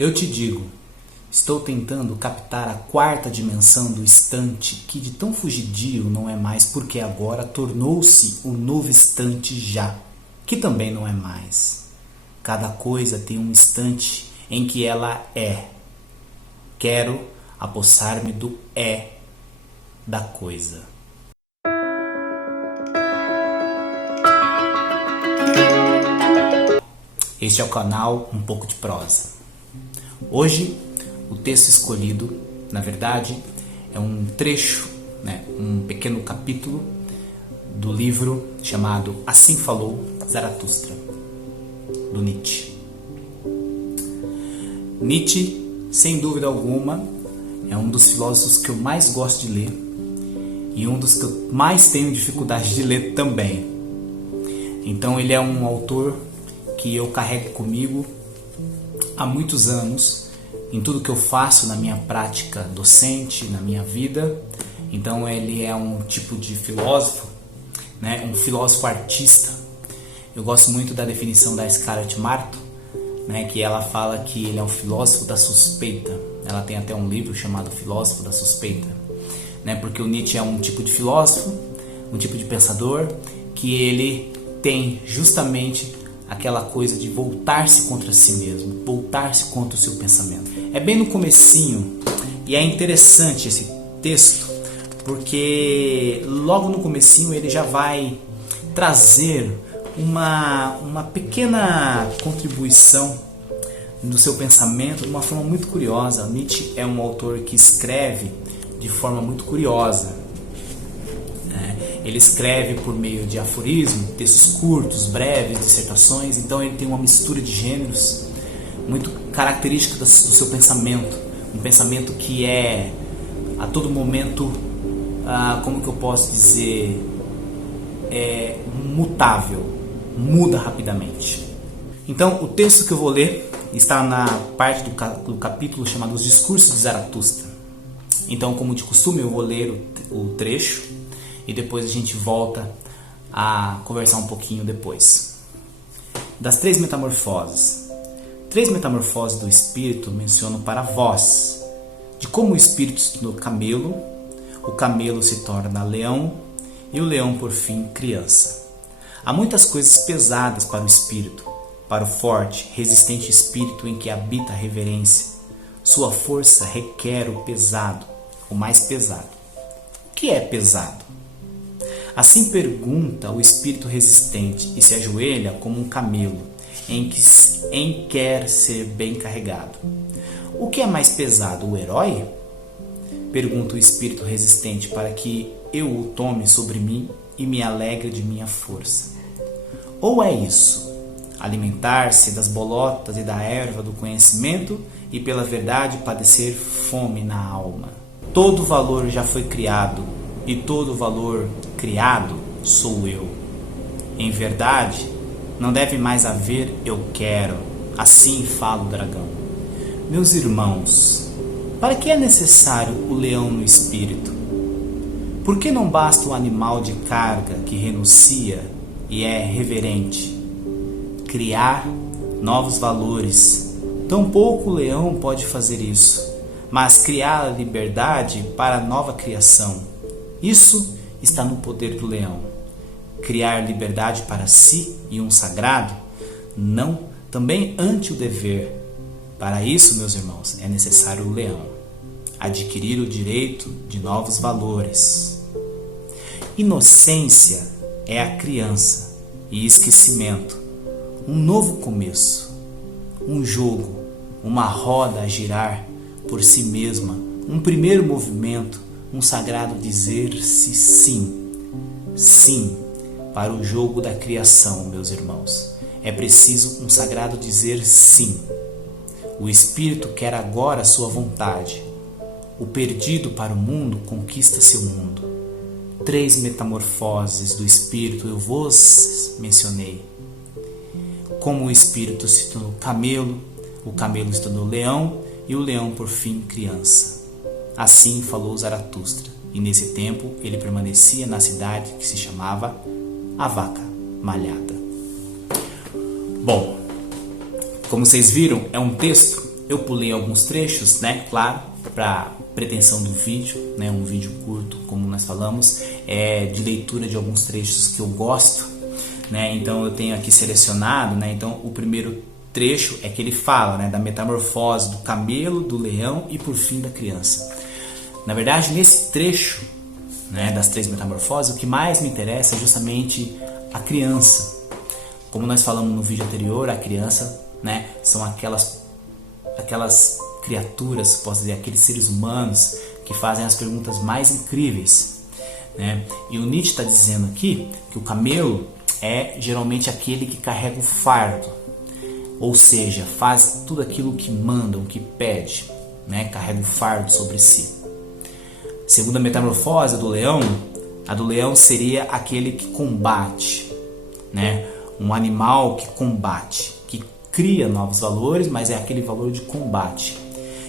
Eu te digo, estou tentando captar a quarta dimensão do instante que de tão fugidio não é mais, porque agora tornou-se o novo instante já, que também não é mais. Cada coisa tem um instante em que ela é. Quero apossar-me do é da coisa. Este é o canal Um Pouco de Prosa. Hoje, o texto escolhido, na verdade, é um trecho, um pequeno capítulo do livro chamado Assim Falou Zaratustra, do Nietzsche. Nietzsche, sem dúvida alguma, é um dos filósofos que eu mais gosto de ler e um dos que eu mais tenho dificuldade de ler também. Então ele é um autor que eu carrego comigo há muitos anos, em tudo que eu faço na minha prática docente, na minha vida. Então ele é um tipo de filósofo, um filósofo artista. Eu gosto muito da definição da Scarlett Marto, que ela fala que ele é um filósofo da suspeita. Ela tem até um livro chamado Filósofo da Suspeita, porque o Nietzsche é um tipo de filósofo, um tipo de pensador, que ele tem justamente aquela coisa de voltar-se contra si mesmo, voltar-se contra o seu pensamento. É bem no comecinho, e é interessante esse texto, porque logo no comecinho ele já vai trazer uma pequena contribuição do seu pensamento de uma forma muito curiosa. Nietzsche é um autor que escreve de forma muito curiosa. Ele escreve por meio de aforismo, textos curtos, breves, dissertações. Então ele tem uma mistura de gêneros muito característica do seu pensamento. Um pensamento que é a todo momento, como que eu posso dizer, mutável, muda rapidamente. Então o texto que eu vou ler está na parte do capítulo chamado Os Discursos de Zaratustra. Então, como de costume, eu vou ler o trecho e depois a gente volta a conversar um pouquinho depois. Das 3 metamorfoses. 3 metamorfoses do espírito menciono para vós, de como o espírito se tornou camelo, o camelo se torna leão e o leão por fim criança. Há muitas coisas pesadas para o espírito, para o forte, resistente espírito em que habita a reverência. Sua força requer o pesado, o mais pesado. O que é pesado? Assim pergunta o espírito resistente e se ajoelha como um camelo em quer ser bem carregado. O que é mais pesado, o herói? Pergunta o espírito resistente para que eu o tome sobre mim e me alegre de minha força. Ou é isso, alimentar-se das bolotas e da erva do conhecimento e pela verdade padecer fome na alma. Todo valor já foi criado e todo valor criado sou eu. Em verdade, não deve mais haver eu quero, assim fala o dragão. Meus irmãos, para que é necessário o leão no espírito? Por que não basta o animal de carga que renuncia e é reverente? Criar novos valores. Tampouco o leão pode fazer isso, mas criar a liberdade para a nova criação. Isso está no poder do leão. Criar liberdade para si e um sagrado? Não, também ante o dever. Para isso, meus irmãos, é necessário o leão. Adquirir o direito de novos valores. Inocência é a criança e esquecimento. Um novo começo, um jogo, uma roda a girar por si mesma, um primeiro movimento, um sagrado dizer-se sim. Sim, para o jogo da criação, meus irmãos. É preciso um sagrado dizer sim. O espírito quer agora sua vontade. O perdido para o mundo conquista seu mundo. 3 metamorfoses do espírito eu vos mencionei. Como o espírito se tornou camelo, o camelo se tornou leão e o leão por fim criança. Assim falou Zaratustra, e nesse tempo ele permanecia na cidade que se chamava A Vaca Malhada. Bom, como vocês viram, é um texto Eu pulei alguns trechos, né? Claro, para pretensão do vídeo, né? Um vídeo curto, como nós falamos, de leitura de alguns trechos que eu gosto, né? Então eu tenho aqui selecionado, né? Então o primeiro trecho é que ele fala, né, da metamorfose do camelo, do leão e por fim da criança. Na verdade, nesse trecho, né, das 3 metamorfoses, o que mais me interessa é justamente a criança. Como nós falamos no vídeo anterior, a criança, né, são aquelas criaturas, posso dizer, aqueles seres humanos que fazem as perguntas mais incríveis, né? E o Nietzsche está dizendo aqui que o camelo é geralmente aquele que carrega o fardo, ou seja, faz tudo aquilo que manda, o que pede, né? Carrega o fardo sobre si. Segundo a metamorfose do leão, a do leão seria aquele que combate, né? Um animal que combate, que cria novos valores, mas é aquele valor de combate.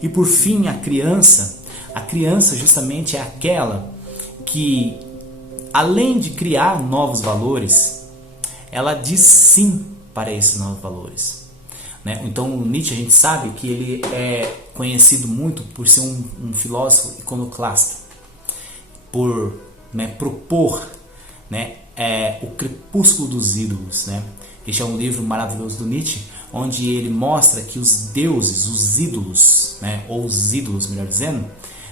E por fim, a criança justamente é aquela que, além de criar novos valores, ela diz sim para esses novos valores, né? Então o Nietzsche, a gente sabe que ele é conhecido muito por ser um filósofo iconoclasta, por, né, propor, né, o Crepúsculo dos Ídolos, né? Este é um livro maravilhoso do Nietzsche, onde ele mostra que os deuses, os ídolos, né, ou os ídolos, melhor dizendo,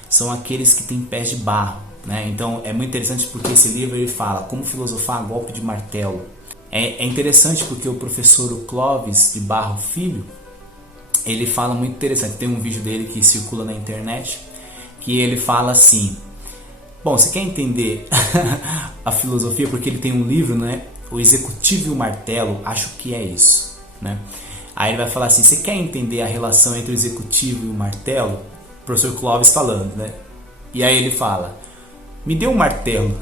são aqueles que têm pés de barro, né? Então é muito interessante porque esse livro ele fala como filosofar a golpe de martelo. É interessante porque o professor Clóvis de Barro Filho, ele fala muito interessante. Tem um vídeo dele que circula na internet que ele fala assim: bom, você quer entender a filosofia? Porque ele tem um livro, né? O Executivo e o Martelo, acho que é isso, né? Aí ele vai falar assim: você quer entender a relação entre o executivo e o martelo? O professor Clóvis falando, né? E aí ele fala: me dê um martelo.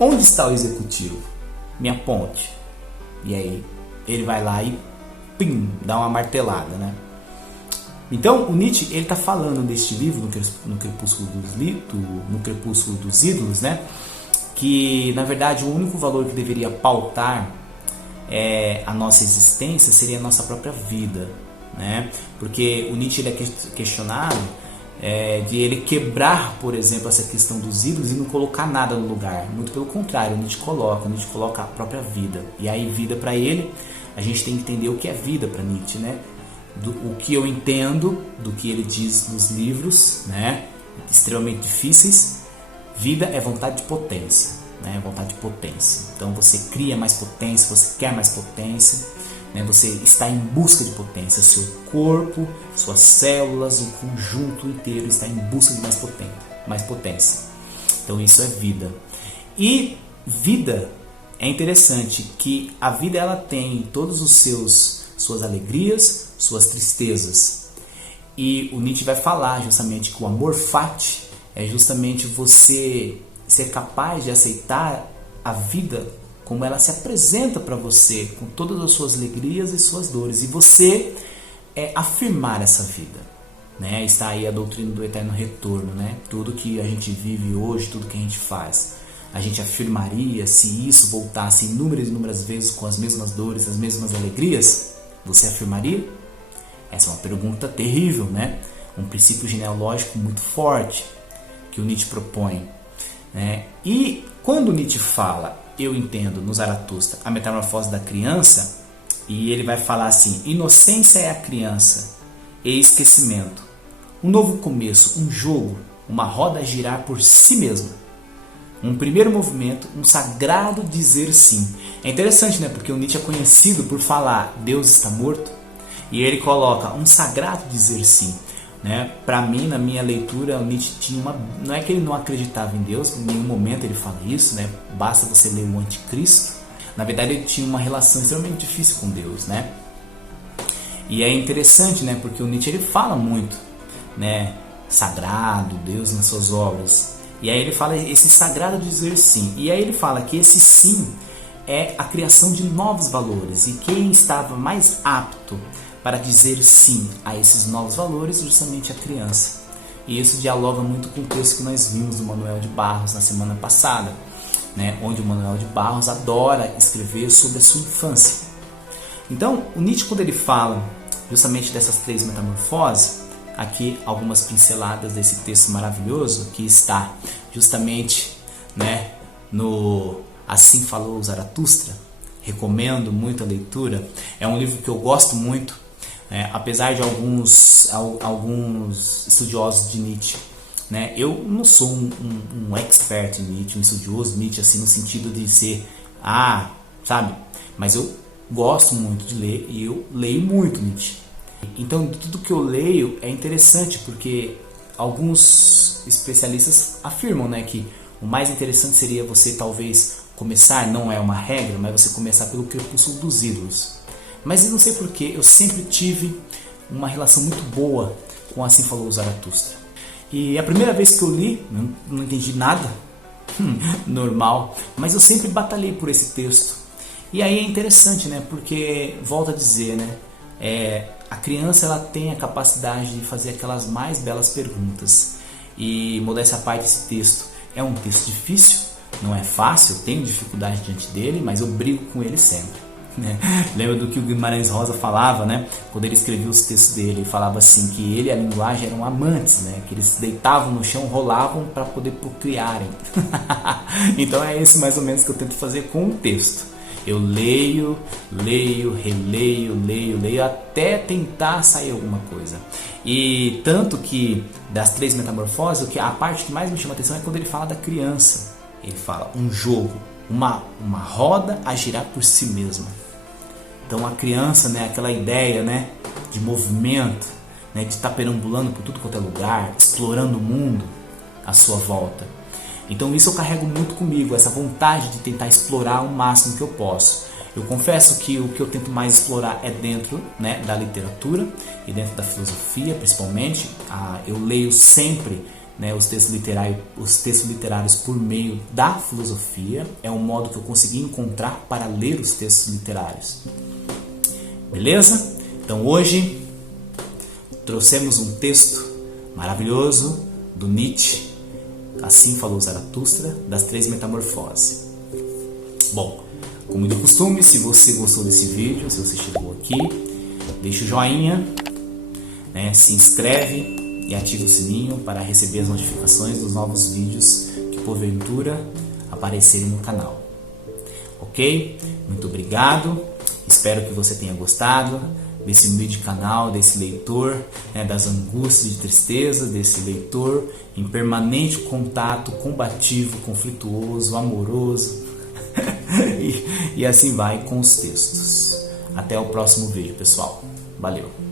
Onde está o executivo? Me aponte. E aí ele vai lá e pim, dá uma martelada, né? Então o Nietzsche ele está falando deste livro no Crepúsculo dos Ídolos, né? Que na verdade o único valor que deveria pautar a nossa existência seria a nossa própria vida, né? Porque o Nietzsche ele é questionado de ele quebrar, por exemplo, essa questão dos ídolos e não colocar nada no lugar. Muito pelo contrário, o Nietzsche coloca a própria vida. E aí vida para ele, a gente tem que entender o que é vida para Nietzsche, né? O que eu entendo do que ele diz nos livros, né, extremamente difíceis. Vida é vontade de potência, né? Vontade de potência. Então você cria mais potência, você quer mais potência, né? Você está em busca de potência. Seu corpo, suas células, o conjunto inteiro está em busca de mais potência. Então isso é vida. E vida é interessante que a vida ela tem todos os suas alegrias, suas tristezas. E o Nietzsche vai falar justamente que o amor fati é justamente você ser capaz de aceitar a vida como ela se apresenta para você, com todas as suas alegrias e suas dores, e você afirmar essa vida, né? Está aí a doutrina do eterno retorno, né? Tudo que a gente vive hoje, tudo que a gente faz, a gente afirmaria se isso voltasse inúmeras vezes com as mesmas dores, as mesmas alegrias? Você afirmaria? Essa é uma pergunta terrível, né? Um princípio genealógico muito forte que o Nietzsche propõe, né? E quando Nietzsche fala, eu entendo no Zaratustra, a metamorfose da criança, e ele vai falar assim: inocência é a criança e esquecimento, um novo começo, um jogo, uma roda a girar por si mesma, um primeiro movimento, um sagrado dizer sim. É interessante, né? Porque o Nietzsche é conhecido por falar Deus está morto, e ele coloca um sagrado dizer sim, né? Para mim, na minha leitura, o Nietzsche tinha não é que ele não acreditava em Deus, em nenhum momento ele fala isso, né? Basta você ler o Anticristo. Na verdade, ele tinha uma relação extremamente difícil com Deus, né? E é interessante, né? Porque o Nietzsche ele fala muito, né? Sagrado, Deus nas suas obras. E aí ele fala esse sagrado dizer sim. E aí ele fala que esse sim é a criação de novos valores. E quem estava mais apto para dizer sim a esses novos valores justamente a criança. E isso dialoga muito com o texto que nós vimos do Manuel de Barros na semana passada, né? Onde o Manuel de Barros adora escrever sobre a sua infância. Então, o Nietzsche, quando ele fala justamente dessas 3 metamorfoses, aqui algumas pinceladas desse texto maravilhoso que está justamente, né, no Assim Falou Zaratustra. Recomendo muito a leitura. É um livro que eu gosto muito, apesar de alguns estudiosos de Nietzsche, né, eu não sou um expert em Nietzsche, um estudioso de Nietzsche assim no sentido de ser sabe, mas eu gosto muito de ler e eu leio muito Nietzsche. Então tudo que eu leio é interessante, porque alguns especialistas afirmam, né, que o mais interessante seria você talvez começar, não é uma regra, mas você começar pelo Crepúsculo dos Ídolos. Mas eu não sei porquê, eu sempre tive uma relação muito boa com Assim Falou Zaratustra. E a primeira vez que eu li, não entendi nada, normal, mas eu sempre batalhei por esse texto. E aí é interessante, né, porque, volto a dizer, né, a criança ela tem a capacidade de fazer aquelas mais belas perguntas. E, modéstia à parte, esse texto é um texto difícil, não é fácil, eu tenho dificuldade diante dele, mas eu brigo com ele sempre. Lembra do que o Guimarães Rosa falava, né? Quando ele escrevia os textos dele, ele falava assim que ele e a linguagem eram amantes, né? Que eles deitavam no chão, rolavam para poder procriarem. Então é isso mais ou menos que eu tento fazer com o texto. Eu leio, releio, leio até tentar sair alguma coisa. E tanto que das 3 metamorfoses, a parte que mais me chama a atenção é quando ele fala da criança. Ele fala um jogo, uma roda a girar por si mesma. Então a criança, né, aquela ideia, né, de movimento, né, de estar perambulando por tudo quanto é lugar, explorando o mundo à sua volta. Então isso eu carrego muito comigo, essa vontade de tentar explorar o máximo que eu posso. Eu confesso que o que eu tento mais explorar é dentro, né, da literatura e dentro da filosofia, principalmente. Eu leio sempre, né, os textos literários por meio da filosofia. É um modo que eu consegui encontrar para ler os textos literários. Beleza? Então hoje trouxemos um texto maravilhoso do Nietzsche, Assim Falou Zaratustra, das 3 metamorfoses. Bom, como de costume, se você gostou desse vídeo, se você chegou aqui, deixa o joinha, né, se inscreve e ativa o sininho para receber as notificações dos novos vídeos que porventura aparecerem no canal. Ok? Muito obrigado, espero que você tenha gostado desse humilde canal, desse leitor, né, das angústias e tristeza, desse leitor em permanente contato, combativo, conflituoso, amoroso e assim vai com os textos. Até o próximo vídeo, pessoal. Valeu!